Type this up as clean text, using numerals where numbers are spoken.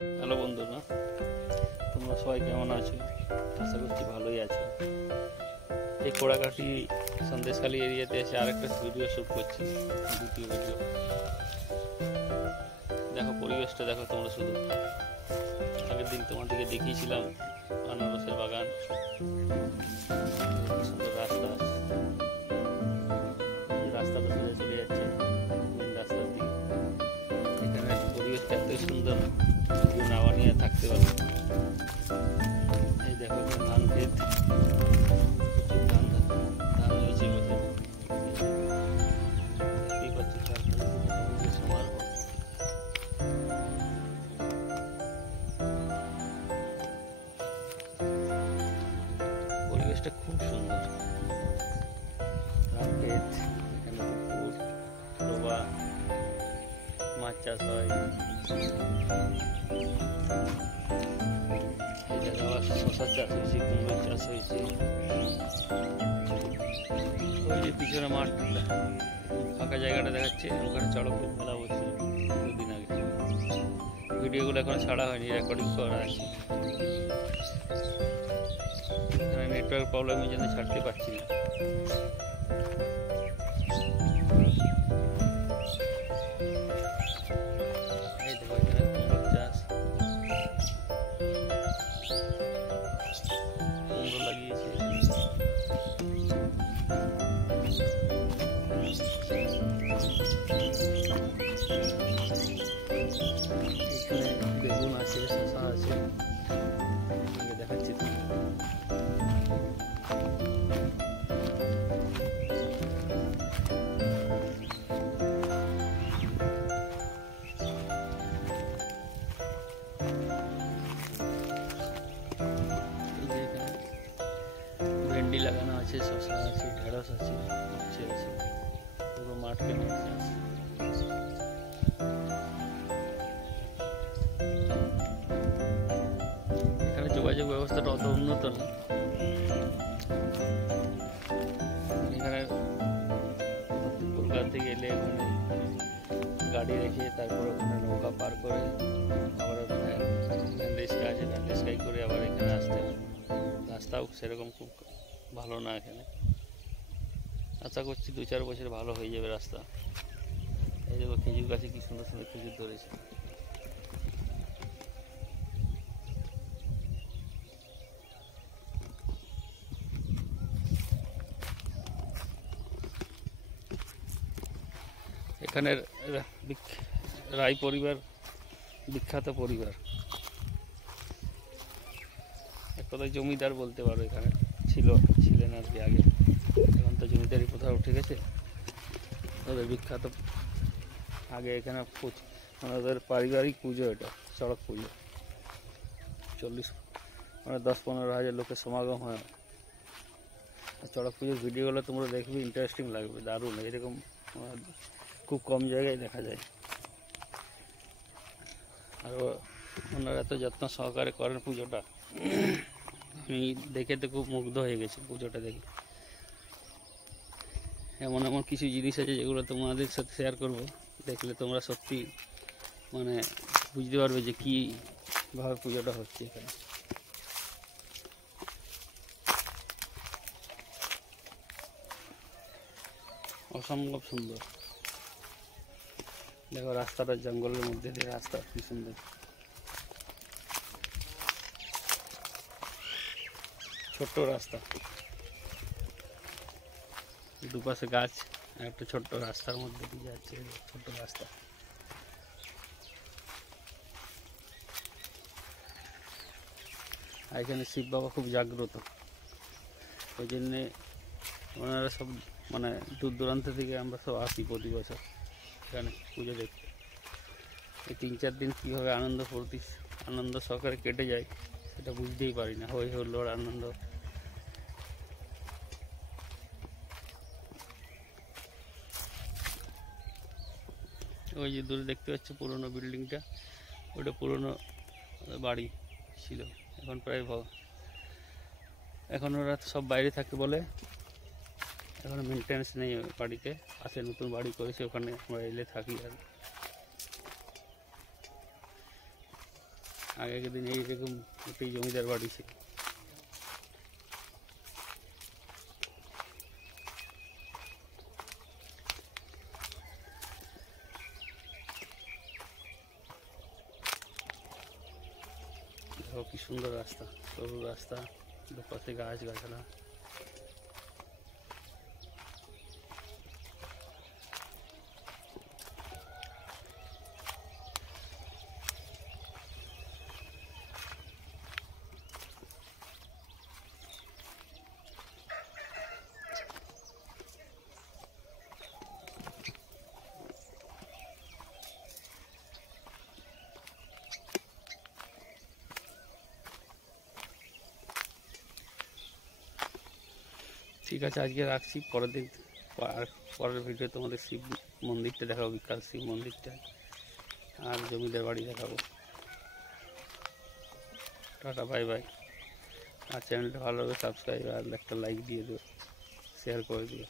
হ্যালো বন্ধুরা, তোমরা সবাই কেমন আছো? আশা করছি ভালোই আছো। এই কোড়াকাঠি সন্দেশখালী এরিয়াতে এসে আরেকটা ভিডিও শ্যুট করছি, দ্বিতীয় ভিডিও। দেখো পরিবেশটা, দেখো তোমরা শুধু। আগের দিন তোমাদেরকে দেখিয়েছিলাম আনারসের বাগান, সুন্দর রাস্তা আছে, রাস্তাটা সোজা চলে যাচ্ছে মেন রাস্তার দিকে। এখানে পরিবেশটা এতই সুন্দর, ভিডিও নেওয়া নিয়ে থাকতে পারবে। এই দেখো এখানে ধান ক্ষেত, প্রচুর ধান হয়েছে এবছর। দেখতেই পাচ্ছি চারপাশে সবুজের সমারোহ। পরিবেশটা খুব সুন্দর। ধান ক্ষেত, এখানে পুকুর, ডোবা, মাছ চাষ হয়। এই জায়গায় আবার শশার চাষ হয়েছে, কুমড়োর চাষ হয়েছে। ওই যে পিছনে মাঠটা, ফাঁকা জায়গাটা দেখাচ্ছে, ওখানে চড়কের মেলা বসছিল দুদিন আগে। ভিডিওগুলো এখন ছাড়া হয়নি, রেকর্ডিং করা আছে। এখানে নেটওয়ার্ক প্রবলেমের জন্য ছাড়তে পারছি না। এই দেখো এখানে কুমড়োর চাষ, কুমড়ো লাগিয়েছে। এখানে বেগুন আছে, শসা আছে, দেখাচ্ছি তো। ভেন্ডি লাগানো আছে, শসা আছে, ঢেঁড়স আছে, উচ্ছে আছে, পুরো মাঠকে মাছ চাষ। এখানে যোগাযোগ ব্যবস্থাটা অত উন্নত না। এখানে কলকাতা থেকে এলে ওখানে গাড়ি রেখে তারপর ওখানে নৌকা পার করে আবার ওখানে ভ্যানরিস্কা আছে, ভ্যানরিস্কাই করে আবার এখানে আসতে হয়। রাস্তাও সেরকম খুব ভালো না এখানে। আশা করছি 2-4 বছর ভালো হয়ে যাবে রাস্তা। এই দেখো খেজুর গাছে কি সুন্দর সুন্দর খেজুর ধরেছে। এখানের রায় পরিবার বিখ্যাত পরিবার, এক কথায় জমিদার বলতে পারো। এখানে ছিলেন আর কি আগে, এখন তো জমিদারি প্রথা উঠে গেছে। ওদের বিখ্যাত আগে এখানে মানে ওদের পারিবারিক পুজো, এটা চড়ক পুজো। 10-15 হাজার লোকের সমাগম হয়। চড়ক পুজোর ভিডিওগুলো তোমরা দেখবে, ইন্টারেস্টিং লাগবে, দারুণ। এরকম খুব কম জায়গায় দেখা যায়। আর ওনারা এত যত্ন সহকারে করেন পুজোটা, আমি দেখে তো খুব মুগ্ধ হয়ে গেছি পুজোটা দেখে। এমন এমন কিছু জিনিস আছে যেগুলো তোমাদের সাথে শেয়ার করব, দেখলে তোমরা সত্যি মানে বুঝতে পারবে যে কীভাবে পুজোটা হচ্ছে এখানে। অসম্ভব সুন্দর। দেখো রাস্তাটা জঙ্গলের মধ্যে দিয়ে, রাস্তা কি সুন্দর, ছোট্ট রাস্তা, দুপাশে গাছ, একটা ছোট্ট রাস্তার মধ্যে দিয়ে যাচ্ছে, ছোট্ট রাস্তা। আর এখানে শিব বাবা খুব জাগ্রত, ওই জন্যে ওনারা সব মানে দূর দূরান্ত থেকে আমরা সব আসি প্রতি বছর এখানে পুজো দেখতে। এই 3-4 দিন কীভাবে আনন্দ সহকারে কেটে যায় সেটা বুঝতেই পারি না। হই হুল্লোড়, আনন্দ। ওই যে দূরে দেখতে পাচ্ছ পুরনো বিল্ডিংটা, ওটা পুরনো বাড়ি ছিল। এখন প্রায় এখন ওরা সব বাইরে থাকে বলে এখন মেনটেন্স নেই বাড়িতে। পাশে নতুন বাড়ি করেছে, ওখানে আমরা এলে থাকি। আর আগের দিন এইরকম একটি জমিদার বাড়ি ছিল। দেখো কি সুন্দর রাস্তা, সরু রাস্তা, দুপাশে গাছ গাছালা। ঠিক আছে, আজকে রাখছি, পরের দিন পরের ভিডিও তোমাদের শিব মন্দিরটা দেখাবো, বিকাল শিব মন্দিরটা, আর জমিদার বাড়ি দেখাবো। Tata, bye bye. আর চ্যানেলটা ভালো হবে সাবস্ক্রাইব আর একটা লাইক দিয়ে দিও, শেয়ার করে দিও।